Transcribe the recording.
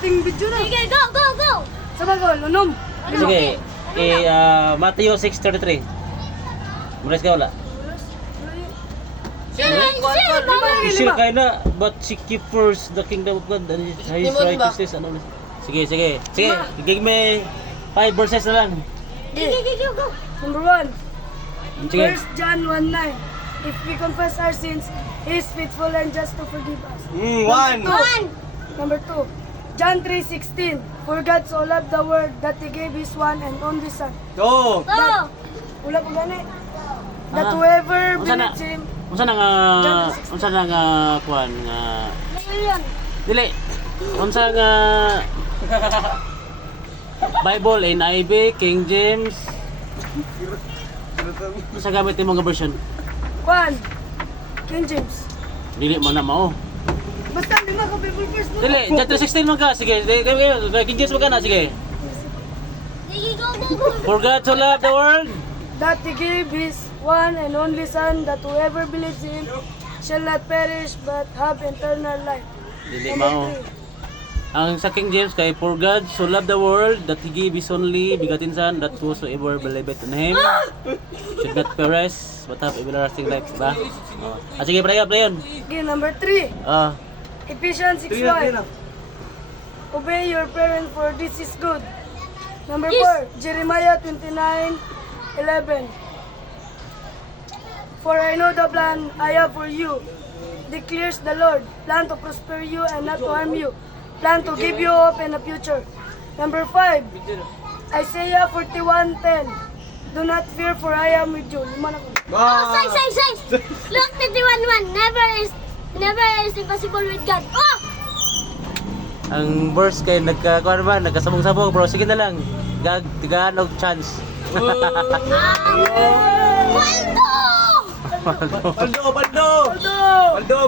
ating video na. Sige, go, go, go! Sama ko, lunom. Sige. Matthew 6:33. Maris ka wala. Sure kayo na, but seek ye first the kingdom of God and His righteousness. Ano ulit? Sige. Give me 5 verses na lang. Sige, go! Number 1. Sige. 1 John 1:9. If we confess our sins, He is faithful and just to forgive us. One. Number 2. John 3:16. For God so loved the world that He gave His one and only Son. Go. Go! Wala pa gani. That whoever Unsa na? believes Him. Unsa na nga kuan nga Million. dili. Unsa nga Bible NIV, King James. Unsa gamit mo nga version? Kwan. King James. Dili mo na mao. Basta lima ka Bible verse mo. Dili, John 3:16 man ka. Sige, King James man ka na, sige. Sige, go, go, go! For God so loved the world. That He gave His one and only Son, that whoever believes in Him shall not perish but have eternal life. Dili Number mao. 3. Ang sa King James kay for God so loved the world that He gave His only begotten Son that whosoever believeth in Him should not perish but have everlasting life, ba? Sige, prayon. Okay, number 3. Ephesians 6:1. Obey your parents for this is good. Number 4. Jeremiah 29:11. For I know the plan I have for you, declares the Lord. Plan to prosper you and not to harm you. Plan to give you hope and a future. Number 5. Isaiah 41:10. Do not fear for I am with you. Lima na ko. Oh, size! Look, 51-1. Never is impossible with God. Oh! Ang verse kay nagkakuan ba, nagkasabong-sabong bro. Sige na lang. Tigaan og chance. Waldo! Baldo. Although, Baldo.